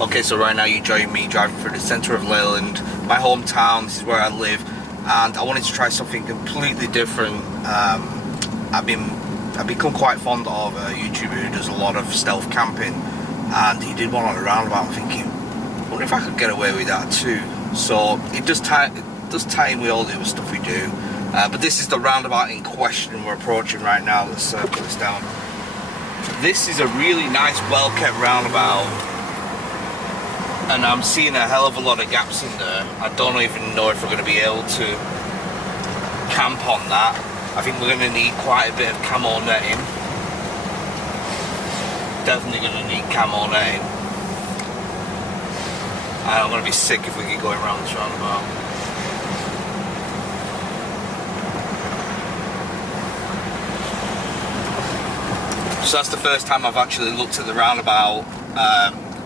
Okay, so right now you join me driving through the centre of Leyland, my hometown. This is where I live, and I wanted to try something completely different. I've become quite fond of a YouTuber who does a lot of stealth camping, and he did one on a roundabout. I'm thinking, I wonder if I could get away with that too. So it does tie in with all the other stuff we do. But this is the roundabout in question we're approaching right now. Let's put this down. This is a really nice, well-kept roundabout, and I'm seeing a hell of a lot of gaps in there. I don't even know if we're going to be able to camp on that. I think we're going to need quite a bit of camo netting. Definitely going to need camo netting. And I'm going to be sick if we keep going around this roundabout. So that's the first time I've actually looked at the roundabout.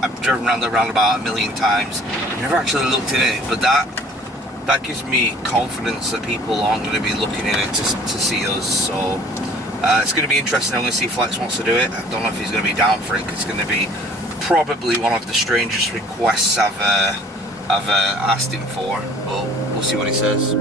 I've driven around the roundabout a million times. I've never actually looked in it, but that gives me confidence that people aren't going to be looking in it to see us. So it's going to be interesting. I'm going to see if Flex wants to do it. I don't know if he's going to be down for it, because it's going to be probably one of the strangest requests I've asked him for. But we'll see what he says.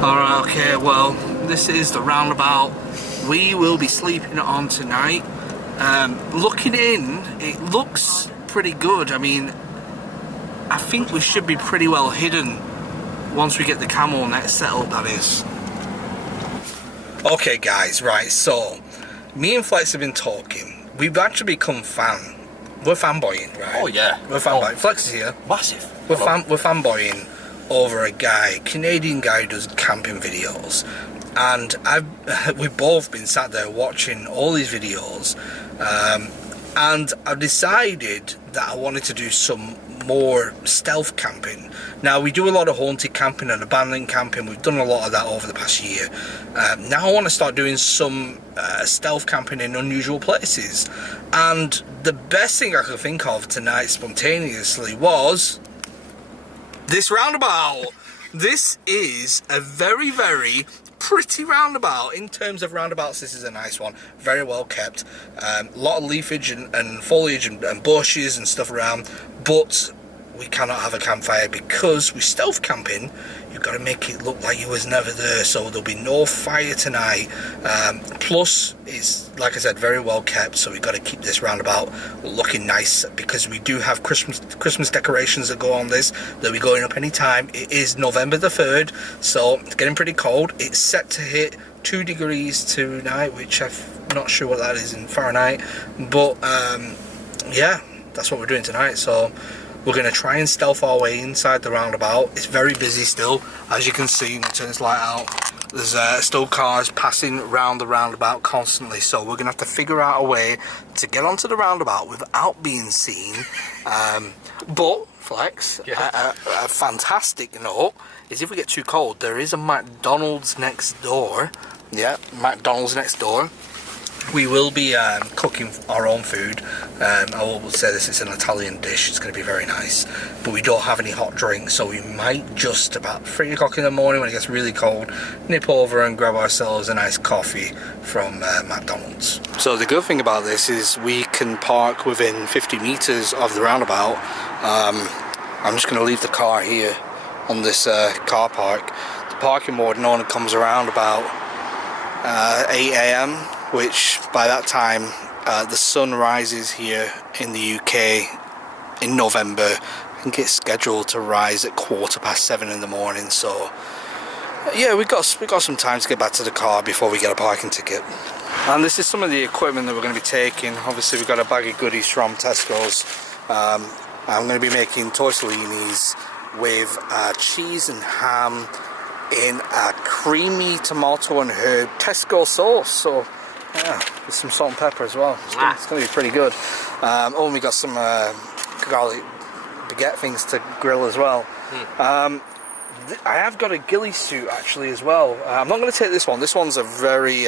Alright, okay, well, this is the roundabout we will be sleeping on tonight. Looking in, it looks pretty good. I mean, I think we should be pretty well hidden once we get the camo net set up, that is. Okay guys, right, so me and Flex have been talking. We've actually become we're fanboying, right? Oh yeah. We're fanboying. Flex is here. Massive. We're fanboying over a Canadian guy who does camping videos, and we've both been sat there watching all these videos, and I've decided that I wanted to do some more stealth camping. Now, we do a lot of haunted camping and abandoned camping. We've done a lot of that over the past year. Now I want to start doing some stealth camping in unusual places, and the best thing I could think of tonight spontaneously was this roundabout. This is a very, very pretty roundabout. In terms of roundabouts, this is a nice one. Very well kept. A lot of leafage and foliage and bushes and stuff around, but we cannot have a campfire because we're stealth camping. You've got to make it look like you was never there, so there'll be no fire tonight. Plus, it's, like I said, very well kept, so we've got to keep this roundabout looking nice, because we do have Christmas decorations that go on this. They'll be going up any time. It is November the 3rd, so it's getting pretty cold. It's set to hit 2 degrees tonight, which I'm not sure what that is in Fahrenheit, but yeah, that's what we're doing tonight. So we're going to try and stealth our way inside the roundabout. It's very busy still, as you can see. I'm going to turn this light out. There's still cars passing around the roundabout constantly, so we're going to have to figure out a way to get onto the roundabout without being seen. But, Flex, yeah. A fantastic note is if we get too cold, there is a McDonald's next door. Yeah, McDonald's next door. We will be cooking our own food. I will say this is an Italian dish. It's going to be very nice, but we don't have any hot drinks, so we might just about 3 o'clock in the morning, when it gets really cold, nip over and grab ourselves a nice coffee from McDonald's. So the good thing about this is we can park within 50 meters of the roundabout. I'm just going to leave the car here on this car park. The parking warden only comes around about 8 a.m, which by that time the sun rises here in the UK in November. I think it's scheduled to rise at 7:15 in the morning, so yeah, we got some time to get back to the car before we get a parking ticket. And this is some of the equipment that we're going to be taking. Obviously we've got a bag of goodies from Tesco's. I'm going to be making tortellinis with cheese and ham in a creamy tomato and herb Tesco sauce. So yeah, with some salt and pepper as well. It's going to be pretty good. Oh, we got some garlic baguette things to grill as well. I have got a ghillie suit actually as well. I'm not going to take this one. This one's a very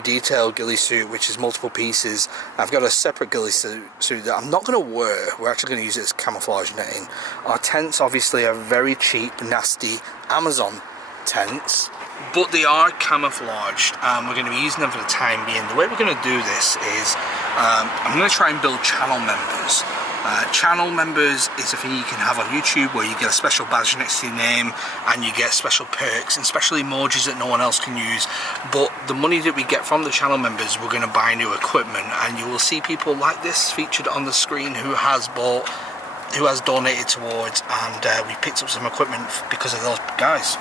detailed ghillie suit, which is multiple pieces. I've got a separate ghillie suit that I'm not going to wear. We're actually going to use it as camouflage netting. Our tents obviously are very cheap, nasty Amazon tents, but they are camouflaged. We're going to be using them for the time being. The way we're going to do this is I'm going to try and build channel members. Channel members is a thing you can have on YouTube where you get a special badge next to your name and you get special perks and special emojis that no one else can use. But the money that we get from the channel members, we're going to buy new equipment, and you will see people like this featured on the screen who has donated towards, and we picked up some equipment because of those guys.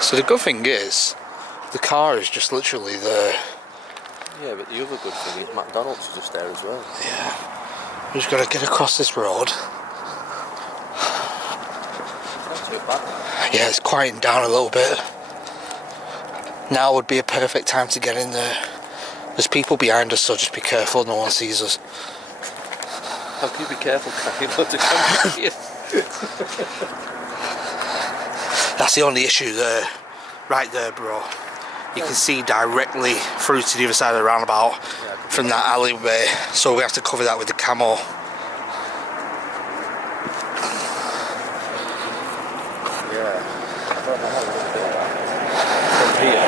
So the good thing is, the car is just literally there. Yeah, but the other good thing is McDonald's is just there as well. Yeah. We've just got to get across this road. Not too bad. Yeah, it's quieting down a little bit. Now would be a perfect time to get in there. There's people behind us, so just be careful, no one sees us. How can you be careful carrying loads of cameras here? That's the only issue there. Right there, bro. You can see directly through to the other side of the roundabout from that alleyway, so we have to cover that with the camo. Yeah. I don't know how we're going to do that. From here.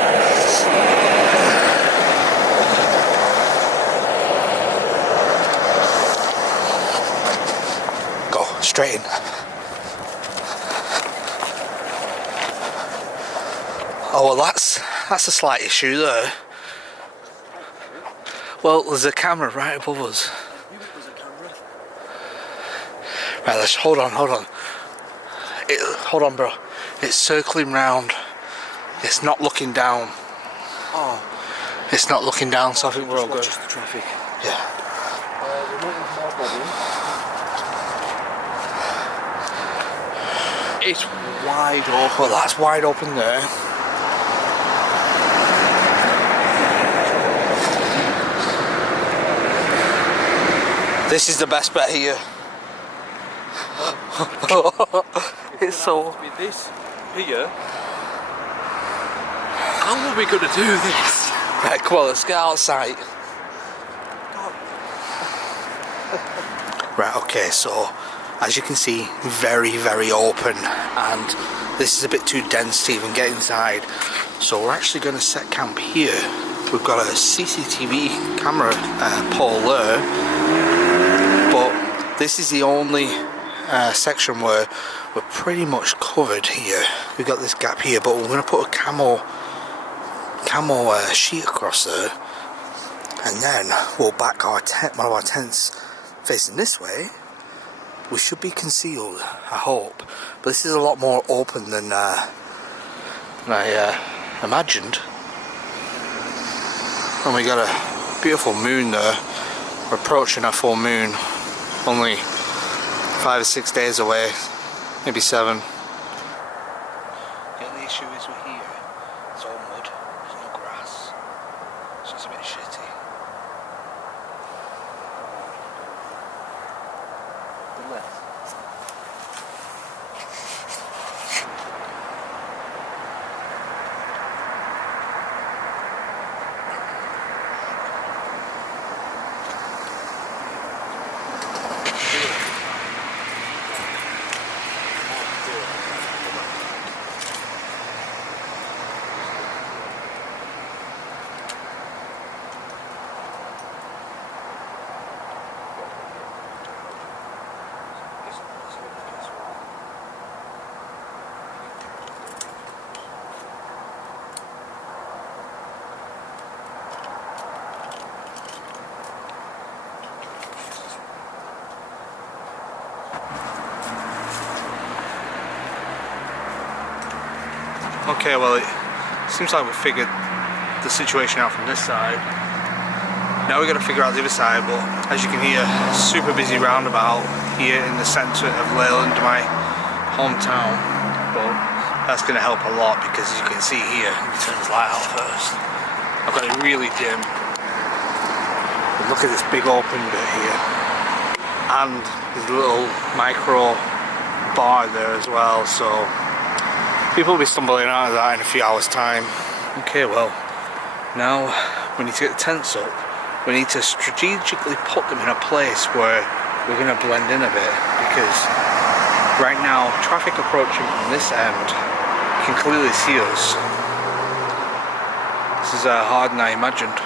Straight in. Oh well, that's a slight issue there. Well, there's a camera right above us. Right, let's hold on. Hold on, bro. It's circling round. It's not looking down. Oh. It's not looking down, so I think we're all good. Just the traffic. Yeah. It's wide open. Well, that's wide open there. This is the best bet here. It's so... With this here, how are we going to do this? Right, come on, let's get outside. Right, okay, so as you can see, very, very open, and this is a bit too dense to even get inside. So we're actually going to set camp here. We've got a CCTV camera pole there, but this is the only section where we're pretty much covered here. We've got this gap here, but we're going to put a camo sheet across there, and then we'll back our tent, one of our tents facing this way. We should be concealed, I hope, but this is a lot more open than I imagined. And we got a beautiful moon there. We're approaching our full moon, only 5 or 6 days away, maybe 7. The only issue is we're here. It's all mud, there's no grass, so it's a bit shitty. Okay, well, it seems like we figured the situation out from this side. Now we've got to figure out the other side, but as you can hear, super busy roundabout here in the centre of Leyland, my hometown. But that's going to help a lot because as you can see here, let me turn this light out first. I've got it really dim. But look at this big open bit here. And there's a little micro bar there as well, so people will be stumbling out of that in a few hours time. Okay, well, now we need to get the tents up. We need to strategically put them in a place where we're going to blend in a bit, because right now traffic approaching from this end can clearly see us. This is harder than I imagined.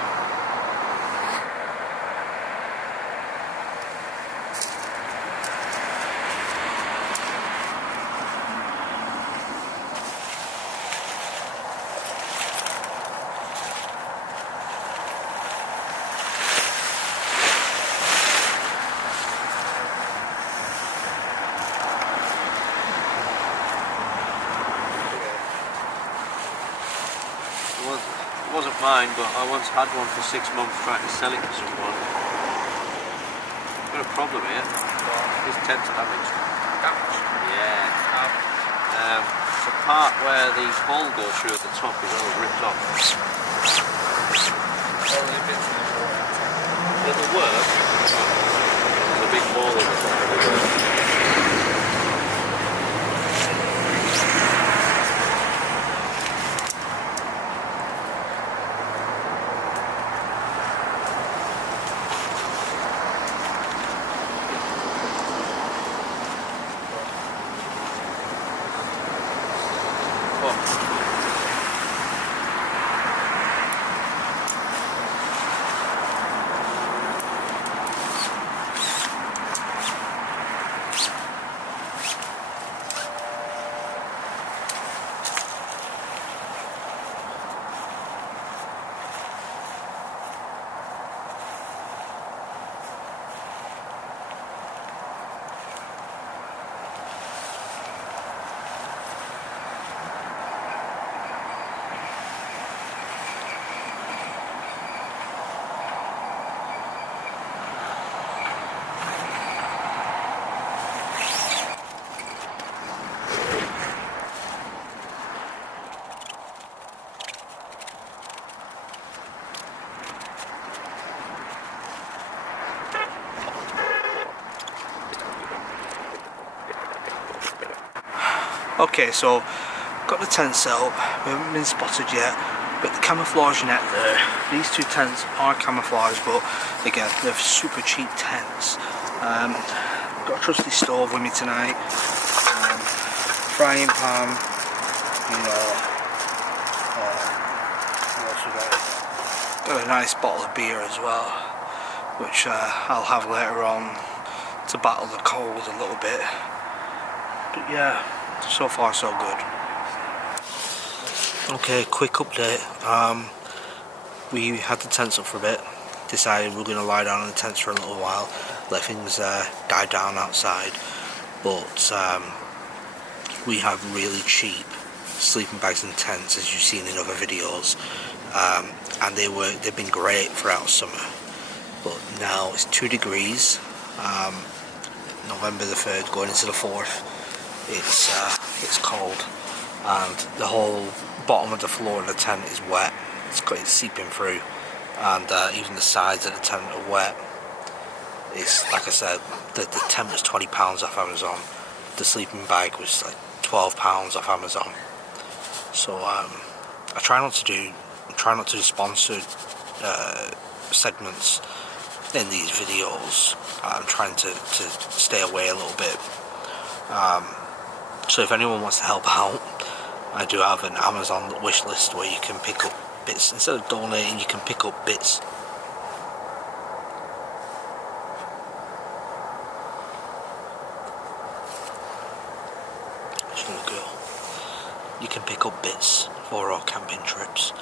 It wasn't mine, but I once had one for 6 months trying to sell it to someone. Got a problem here. This tent's damaged. Damaged? Yeah. The part where the hole goes through at the top is all ripped off. It'll work. There's a big hole in the top of the work. Okay, so got the tent set up. We haven't been spotted yet, but the camouflage net there. These two tents are camouflage, but again, they're super cheap tents. Got a trusty stove with me tonight. Frying pan. You know. What else we got? Got a nice bottle of beer as well, which I'll have later on to battle the cold a little bit. But yeah. So far so good. Okay, quick update. We had the tents up for a bit, decided we were going to lie down in the tents for a little while, let things die down outside, but we have really cheap sleeping bags and tents, as you've seen in other videos, and they've been great throughout summer, but now it's 2 degrees, November the 3rd going into the 4th. It's cold, and the whole bottom of the floor of the tent is wet. It's seeping through, and even the sides of the tent are wet. It's like I said, the tent was £20 off Amazon. The sleeping bag was like £12 off Amazon. So I try not to do sponsored segments in these videos. I'm trying to stay away a little bit. So if anyone wants to help out, I do have an Amazon wish list where you can pick up bits. Instead of donating, you can pick up bits. You can pick up bits for our camping trips.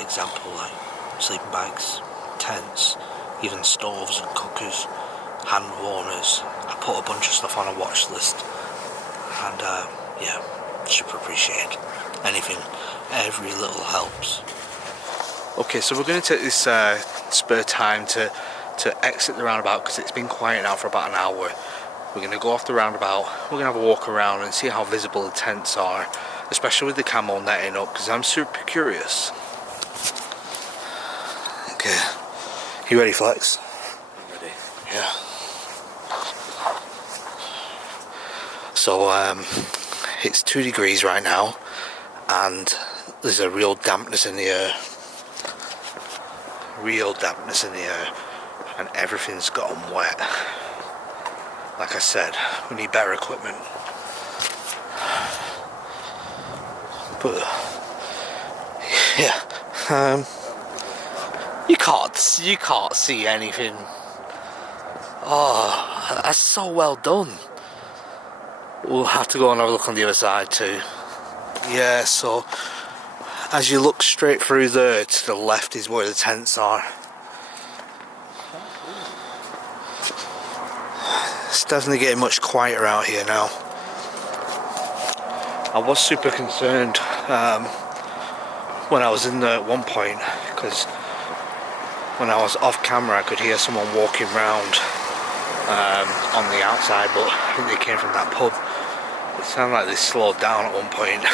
Example like sleeping bags, tents, even stoves and cookers, hand warmers. I put a bunch of stuff on a watch list. And yeah, super appreciated. anything. Every little helps. Okay, so we're going to take this spare time to exit the roundabout because it's been quiet now for about an hour. We're going to go off the roundabout, we're going to have a walk around and see how visible the tents are, especially with the camo netting up, because I'm super curious. Okay, you ready, Flex? I'm ready. Yeah. So it's 2 degrees right now and there's a real dampness in the air. And everything's gotten wet. Like I said, we need better equipment. But yeah, you can't see anything. Oh, that's so well done. We'll have to go and have a look on the other side too. Yeah, so as you look straight through there, to the left is where the tents are. It's definitely getting much quieter out here now. I was super concerned when I was in there at one point, because when I was off camera I could hear someone walking around on the outside, but I think they came from that pub. It sounded like they slowed down at one point.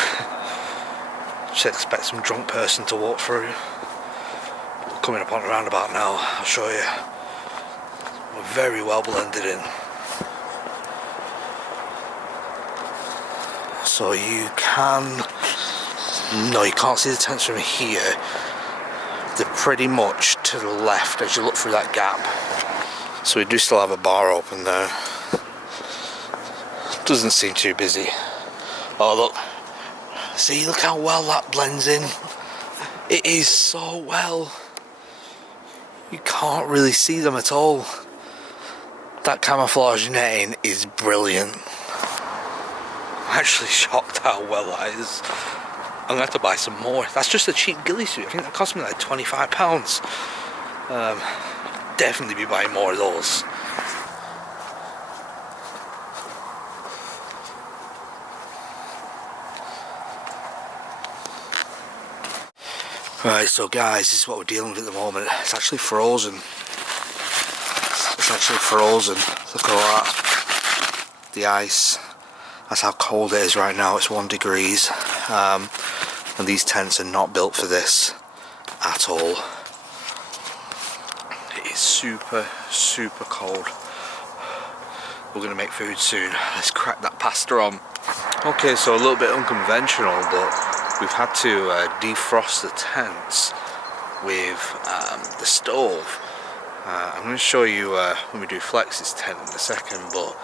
Just expect some drunk person to walk through. Coming up on the roundabout now, I'll show you. We're very well blended in. So you can... No, you can't see the tents from here. They're pretty much to the left as you look through that gap. So we do still have a bar open there. Doesn't seem too busy. Oh look. See, look how well that blends in. It is so well. You can't really see them at all. That camouflage netting is brilliant. I'm actually shocked how well that is. I'm going to have to buy some more. That's just a cheap ghillie suit. I think that cost me like £25. Definitely be buying more of those. Right, so guys, this is what we're dealing with at the moment. It's actually frozen. It's actually frozen. Look at that. The ice. That's how cold it is right now. It's 1 degrees. And these tents are not built for this at all. It is super, super cold. We're going to make food soon. Let's crack that pasta on. Okay, so a little bit unconventional, but we've had to defrost the tents with the stove. I'm going to show you when we do Flex's tent in a second, but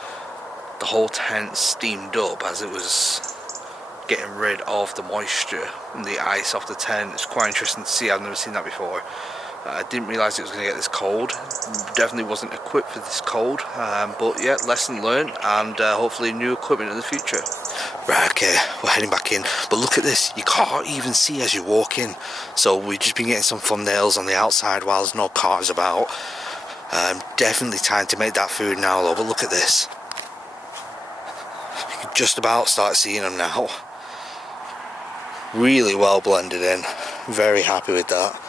the whole tent steamed up as it was getting rid of the moisture and the ice off the tent. It's quite interesting to see. I've never seen that before. I didn't realise it was going to get this cold. Definitely wasn't equipped for this cold, but yeah, lesson learned, and hopefully new equipment in the future. Right, okay, we're heading back in, but look at this, you can't even see as you walk in. So we've just been getting some thumbnails on the outside while there's no cars about. Definitely time to make that food now though, but look at this. You can just about start seeing them now. Really well blended in, very happy with that.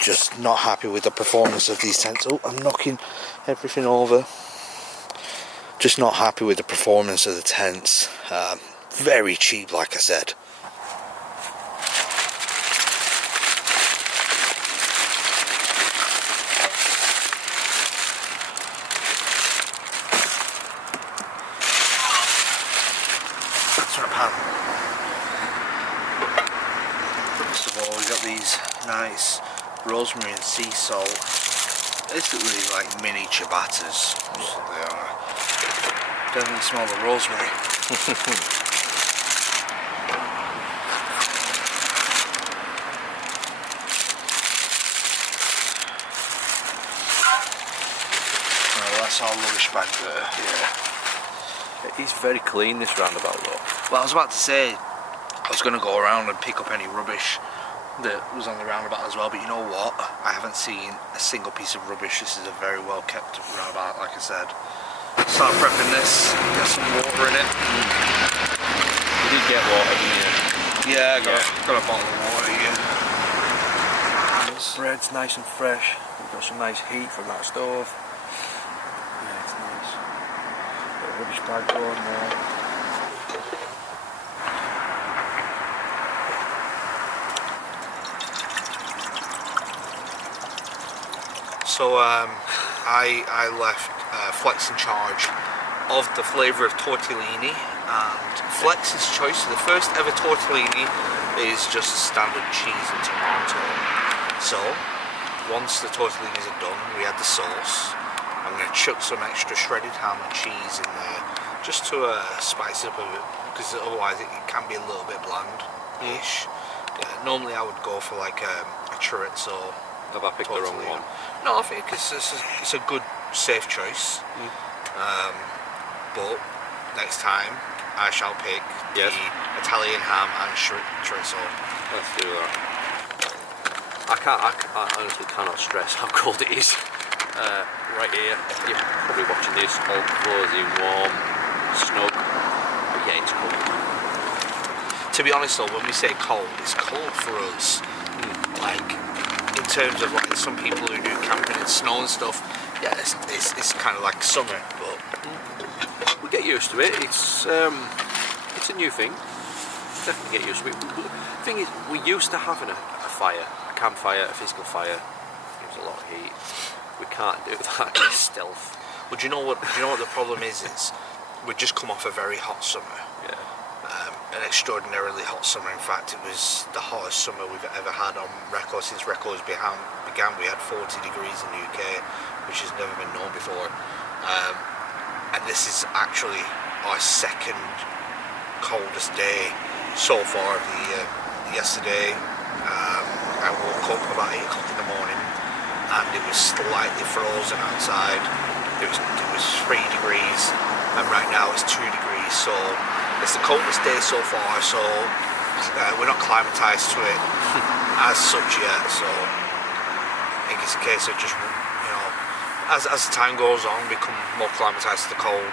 Just not happy with the performance of these tents. Oh, I'm knocking everything over. Just not happy with the performance of the tents. Very cheap, like I said. That's our pan. First of all, we got these nice rosemary and sea salt. Basically like mini ciabattas. So they are. Definitely smell the rosemary. Well, that's all rubbish bag there. Yeah. It is very clean, this roundabout though. Well, I was about to say I was going to go around and pick up any rubbish that was on the roundabout as well, but you know what? I haven't seen a single piece of rubbish. This is a very well kept roundabout, like I said. Start prepping this, get some water in it. You did get water, didn't you? Yeah, I got a bottle of water here. Bread's nice and fresh. We've got some nice heat from that stove. Yeah, it's nice. Got a rubbish bag going there. So I left Flex in charge of the flavour of tortellini, and Flex's choice of the first ever tortellini is just standard cheese and tomato. So once the tortellinis are done, we add the sauce. I'm going to chuck some extra shredded ham and cheese in there just to spice it up a bit, because otherwise it can be a little bit bland-ish. Normally I would go for like a chorizo. Have I picked the wrong one? No, I think it's a good, safe choice. But next time I shall pick the Italian ham and chorizo. Let's do that. I honestly cannot stress how cold it is. Right here, you're probably watching this all cozy, warm, snug. But yeah, it's cold. To be honest though, when we say cold, it's cold for us. Like, in terms of like some people who do camping in snow and stuff, yeah, it's kind of like summer, but we get used to it. It's a new thing. Definitely get used to it. The thing is, we're used to having a fire, a campfire, a physical fire. Gives a lot of heat. We can't do that stealth. Well, do you know what the problem is? It's we've just come off a very hot summer. Yeah. An extraordinarily hot summer. In fact, it was the hottest summer we've ever had on record since records began. We had 40 degrees in the UK, which has never been known before. And this is actually our second coldest day so far of the year. Yesterday, I woke up about 8 o'clock in the morning, and it was slightly frozen outside. It was 3 degrees, and right now it's 2 degrees. So it's the coldest day so far. So we're not climatised to it as such yet. So I think it's a case of just, you know, as time goes on, become more climatised to the cold.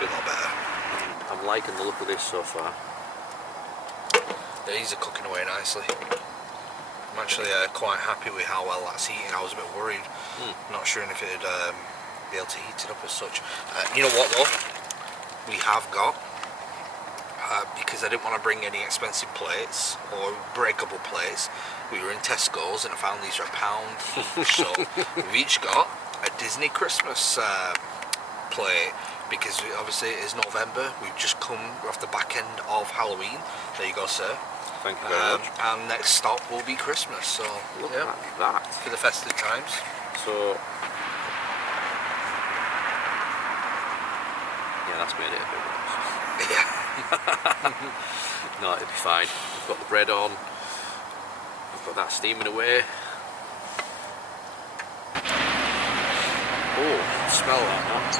Be a lot better. I'm liking the look of this so far. These are cooking away nicely. I'm actually quite happy with how well that's heating. I was a bit worried, not sure if it'd be able to heat it up as such. You know what though? We have got, because I didn't want to bring any expensive plates or breakable plates, we were in Tesco's and I found these are £1 each. So we've each got a Disney Christmas plate, because obviously it is November. We've just come off the back end of Halloween. There you go, sir. Thank you very much. And next stop will be Christmas, so look at that. For the festive times. So yeah, that's made it a bit worse. Yeah. No, it'll be fine. We've got the bread on. We've got that steaming away. Oh, smell that.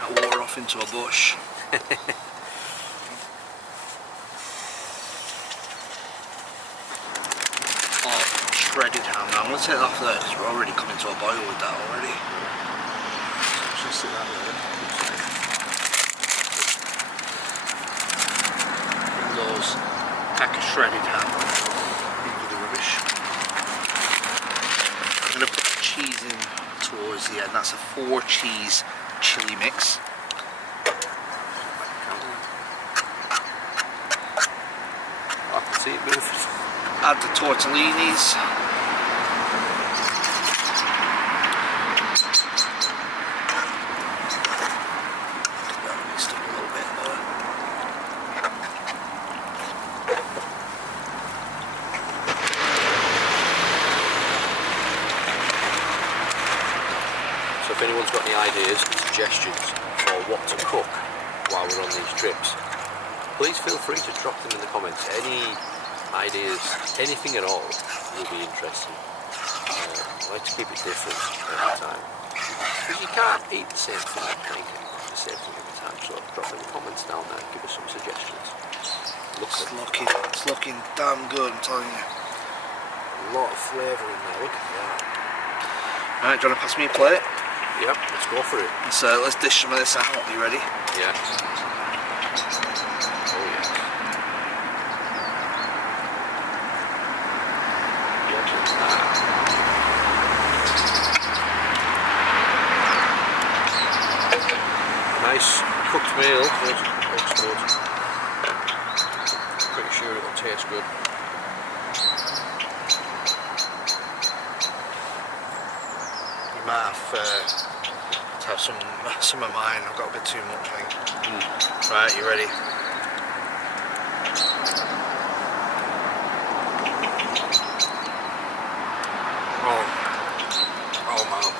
That wore off into a bush. Shredded ham. Now I'm going to take that off there because we're already coming to a boil with that already. Just sit that there. Bring those pack of shredded ham into the rubbish. I'm going to put the cheese in towards the end. That's a 4-cheese chili mix. I can see it moving. Add the tortellinis. That mixed up a little bit there. So if anyone's got any ideas and suggestions for what to cook while we're on these trips, please feel free to drop them in the comments. Any ideas, anything at all, will be interesting. I like to keep it different every time, because you can't eat the same thing, the same thing every time. So drop in the comments down there and give us some suggestions. It's looking damn good, I'm telling you. A lot of flavour in there. Look at that. Alright, do you want to pass me a plate? Yep, let's go for it. So let's dish some of this out. You ready? Yeah. Oh yeah. Nice cooked meal. Looks good. Pretty sure it'll taste good. You might have to have some of mine. I've got a bit too much, I think. Right, you ready? Oh man.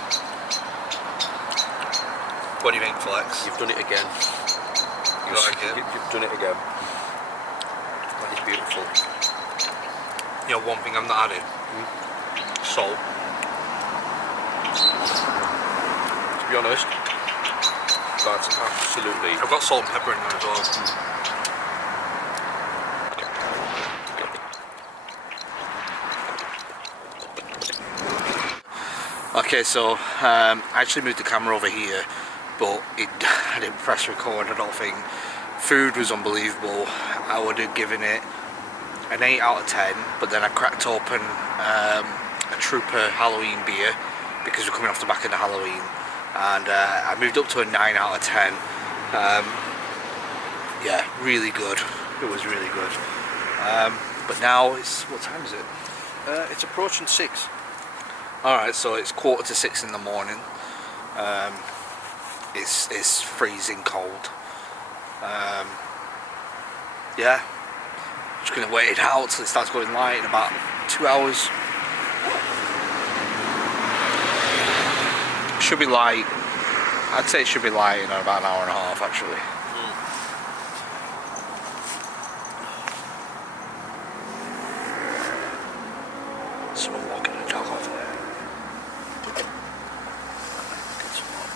What do you think, Flex? You've done it again. You like it? You've done it again. That is beautiful. You know, one thing I'm not adding? Salt. To be honest, that's absolutely... I've got salt and pepper in there as well. Okay, so I actually moved the camera over here, but I didn't press record, I don't think. Food was unbelievable. I would have given it an 8 out of 10, but then I cracked open a Trooper Halloween beer because we're coming off the back of the Halloween, and I moved up to a 9 out of 10. Yeah, really good. It was really good. But now it's, what time is it? it's approaching 6. Alright, so it's 5:45 in the morning. It's freezing cold. Yeah, just gonna wait it out till it starts going light in about 2 hours. Should be light. I'd say it should be light in about an hour and a half actually. Someone walking a dog over there. Get some more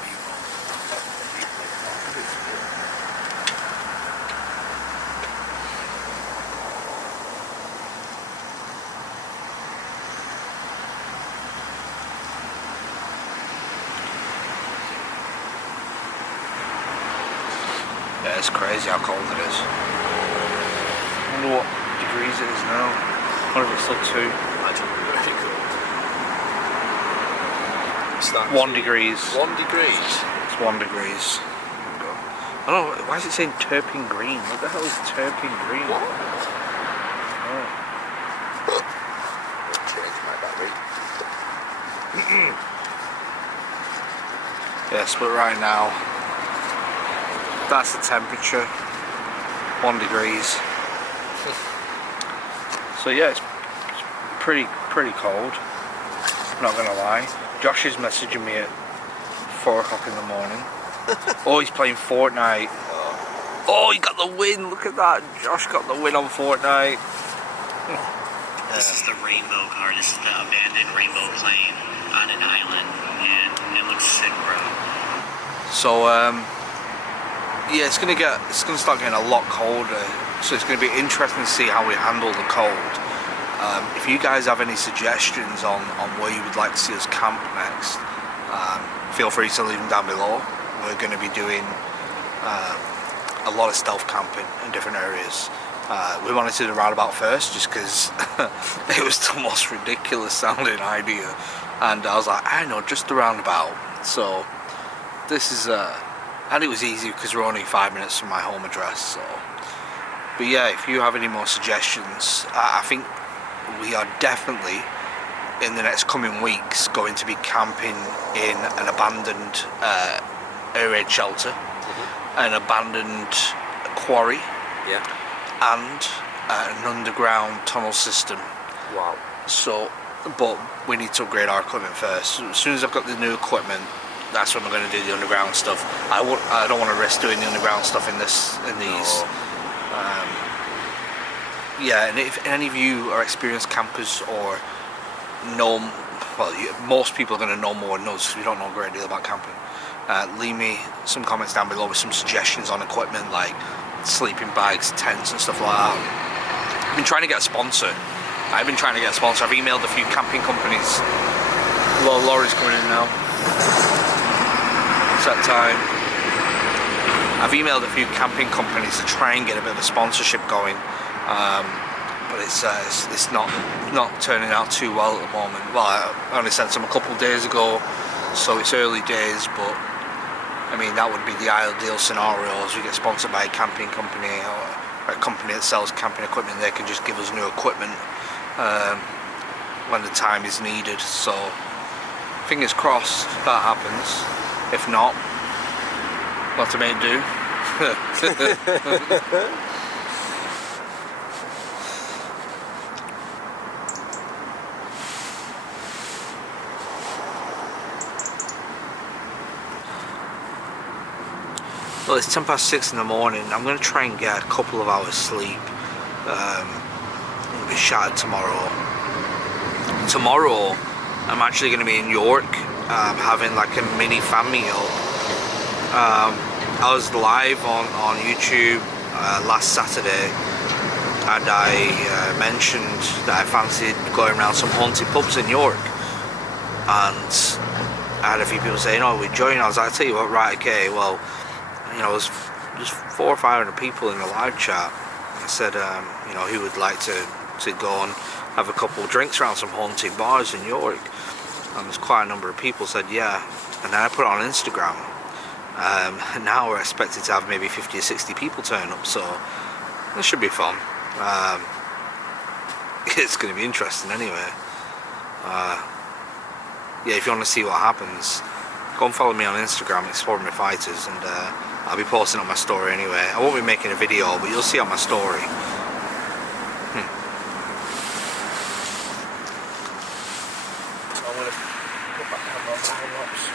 Yeah, it's crazy how cold it is. I wonder what degrees it is now. I wonder if it's still 2. I don't know, very cool. 1 degrees. 1 degrees? It's 1 degrees. I don't know, why is it saying terpene green? What the hell is terpene green? What? Oh. I'll change my battery. Yes, but right now, that's the temperature, 1 degrees. So yeah, it's pretty cold, not gonna lie. Josh is messaging me at 4 o'clock in the morning. Oh, he's playing Fortnite. Oh, he got the win, look at that. Josh got the win on Fortnite. This is the rainbow car. This is the abandoned rainbow plane on an island, and it looks sick, bro. So yeah, it's gonna start getting a lot colder. So it's gonna be interesting to see how we handle the cold. If you guys have any suggestions on where you would like to see us camp next, feel free to leave them down below. We're going to be doing a lot of stealth camping in different areas. We wanted to do the Roundabout first just because it was the most ridiculous sounding idea, and I was like, I know, just the Roundabout. So this is and it was easy because we're only 5 minutes from my home address. So, but yeah, if you have any more suggestions, I think we are definitely in the next coming weeks going to be camping in an abandoned air raid shelter, an abandoned quarry, Yeah. and an underground tunnel system. Wow. So, but we need to upgrade our equipment first. As soon as I've got the new equipment, that's when we're going to do the underground stuff. I don't want to risk doing the underground stuff in these. No. Yeah, and if any of you are experienced campers or know, well, most people are going to know more than us because we don't know a great deal about camping. Leave me some comments down below with some suggestions on equipment like sleeping bags, tents and stuff like that. I've been trying to get a sponsor. I've emailed a few camping companies. Laura's coming in now. sunset time. I've emailed a few camping companies to try and get a bit of a sponsorship going, but it's not turning out too well at the moment. Well, I only sent some a couple of days ago, so it's early days, but I mean that would be the ideal scenario, as we get sponsored by a camping company or a company that sells camping equipment. They can just give us new equipment when the time is needed. So fingers crossed that happens. If not, we'll have to make do. Well, it's 6:10 in the morning. I'm going to try and get a couple of hours sleep. I'll be shattered tomorrow. Tomorrow, I'm actually going to be in York, having like a mini fan meal. I was live on YouTube last Saturday, and I mentioned that I fancied going around some haunted pubs in York, and I had a few people saying, "Oh, we join." I was like, "I tell you what, right, okay, well." You know, there's just 400 or 500 people in the live chat. I said, you know, who would like to go and have a couple of drinks around some haunted bars in York? And there's quite a number of people said, yeah. And then I put it on Instagram. And now we're expected to have maybe 50 or 60 people turn up, so this should be fun. It's going to be interesting anyway. Yeah, if you want to see what happens, go and follow me on Instagram, Exploring My Fighters, and I'll be posting on my story anyway. I won't be making a video, but you'll see on my story. I'm going to put my camera on time lapse.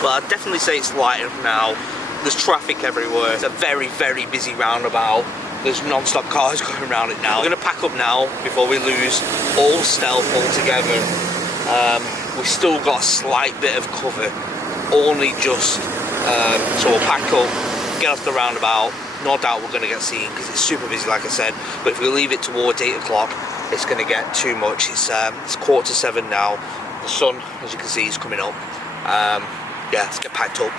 Well, I'd definitely say it's light up now. There's traffic everywhere. It's a very, very busy roundabout. There's non-stop cars going around it now. We're going to pack up now before we lose all stealth altogether. We've still got a slight bit of cover, only just. So we'll pack up, get off the roundabout. No doubt we're going to get seen because it's super busy, like I said. But if we leave it towards 8 o'clock, it's going to get too much. It's 7:15 now. The sun, as you can see, is coming up. Yeah, let's get packed up.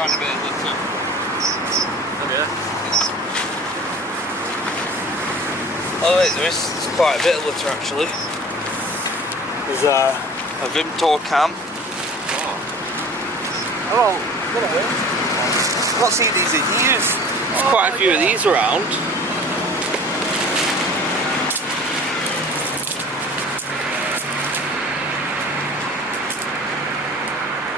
Find a bit of litter. Oh yeah. Oh wait, there's quite a bit of litter actually. There's a Vimtor cam. Oh, I've not seen these in years. There's quite a few of these around.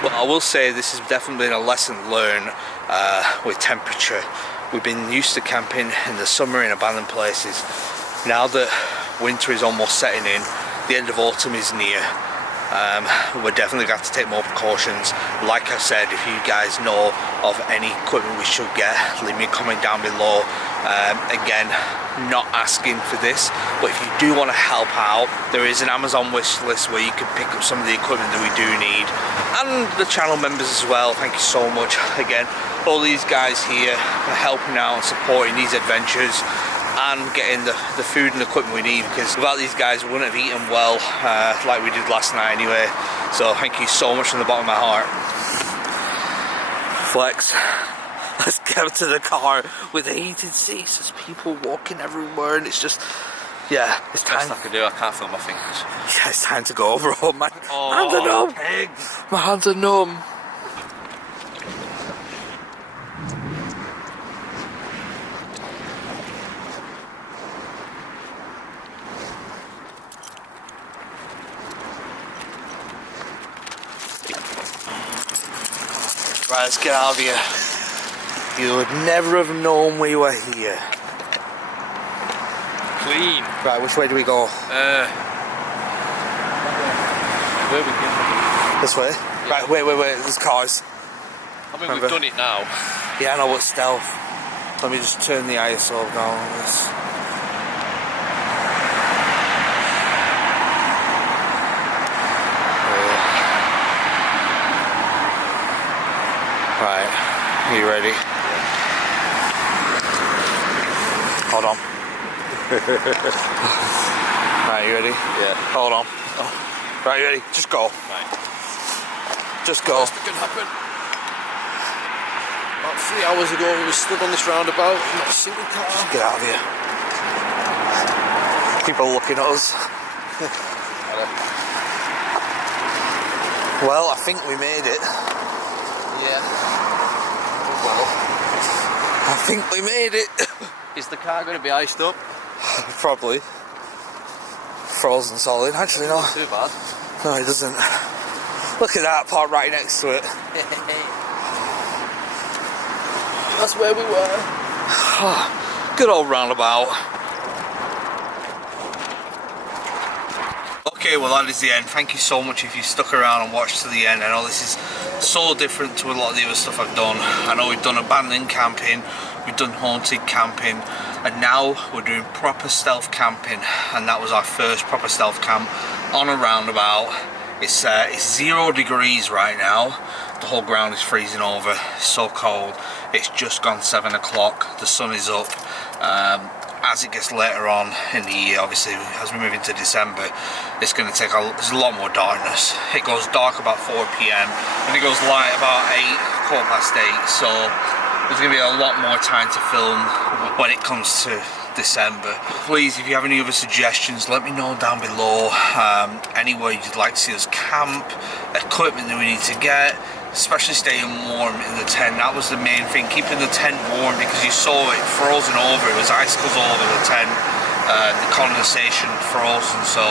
Well, I will say this has definitely been a lesson learned with temperature. We've been used to camping in the summer in abandoned places. Now that winter is almost setting in, the end of autumn is near, we're definitely going to have to take more precautions. Like I said, if you guys know of any equipment we should get, leave me a comment down below. Again, not asking for this, but if you do want to help out, there is an Amazon wish list where you can pick up some of the equipment that we do need, and the channel members as well. Thank you so much again, all these guys here are helping out and supporting these adventures and getting the food and equipment we need, because without these guys we wouldn't have eaten well like we did last night anyway. So thank you so much from the bottom of my heart. Flex. Let's get to the car with the heated seats. There's people walking everywhere and it's just Yeah, it's Best time. I can do, I can't feel my fingers. Yeah, it's time to go over home, man. Oh, Hands are numb. pigs. My hands are numb. Right, let's get out of here. You would never have known we were here. Clean. Right, which way do we go? Where we going? This way? Yeah. Right, wait, there's cars. I mean, Remember? we've done it now. Yeah, I know, but stealth. Let me just turn the ISO down on this. Right, are you ready? Hold on. Right, you ready? Yeah. Hold on. Right, you ready? Just go. Right. Just go. Worst that can happen. About 3 hours ago, we were stood on this roundabout, not a single car. Get out of here. People looking at us. Well, I think we made it. Yeah. I think we made it. Is the car going to be iced up? Probably. Frozen solid. Actually, no. Not too bad. No, it doesn't. Look at that part right next to it. That's where we were. Good old roundabout. Okay, well that is the end. Thank you so much if you stuck around and watched to the end. I know this is so different to a lot of the other stuff I've done. I know we've done abandoned camping, we've done haunted camping, and now we're doing proper stealth camping. And that was our first proper stealth camp on a roundabout. It's 0 degrees right now. The whole ground is freezing over. It's so cold. It's just gone 7 o'clock. The sun is up. As it gets later on in the year, obviously as we move into December, it's going to take there's a lot more darkness. It goes dark about 4 p.m. and it goes light about 8:15. So there's going to be a lot more time to film when it comes to December. Please, if you have any other suggestions, let me know down below. Anywhere you'd like to see us camp, equipment that we need to get, especially staying warm in the tent. That was the main thing, keeping the tent warm, because you saw it frozen over. It was icicles all over the tent, the condensation frozen, so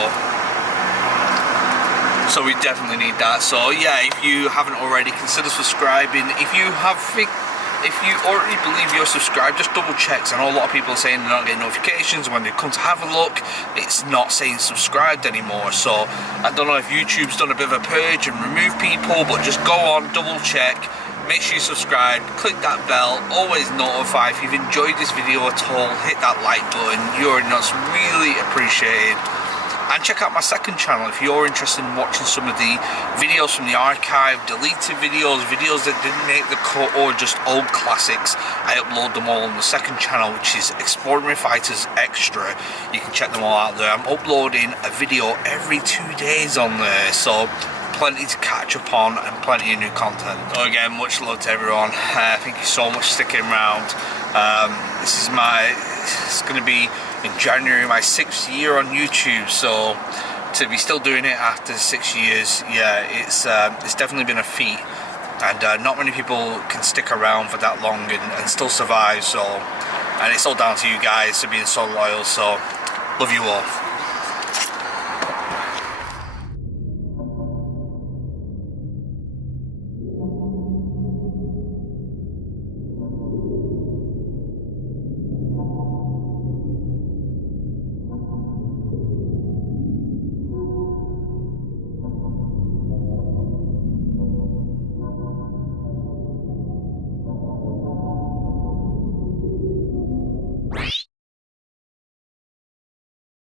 we definitely need that. So yeah, if you haven't already, consider subscribing. If you already believe you're subscribed, just double check. I know a lot of people are saying they're not getting notifications. When they come to have a look, it's not saying subscribed anymore. So I don't know if YouTube's done a bit of a purge and remove people, but just go on, double check, make sure you subscribe, click that bell, always notify. If you've enjoyed this video at all, hit that like button. You're not really appreciated. And check out my second channel if you're interested in watching some of the videos from the archive, deleted videos, videos that didn't make the cut, or just old classics. I upload them all on the second channel, which is Extraordinary Fighters Extra. You can check them all out there. I'm uploading a video every 2 days on there, so plenty to catch up on and plenty of new content. So again, much love to everyone. Thank you so much for sticking around. It's going to be in January my 6th year on YouTube, so to be still doing it after 6 years, yeah, it's definitely been a feat, and not many people can stick around for that long and still survive. So, and it's all down to you guys for being so loyal. So love you all.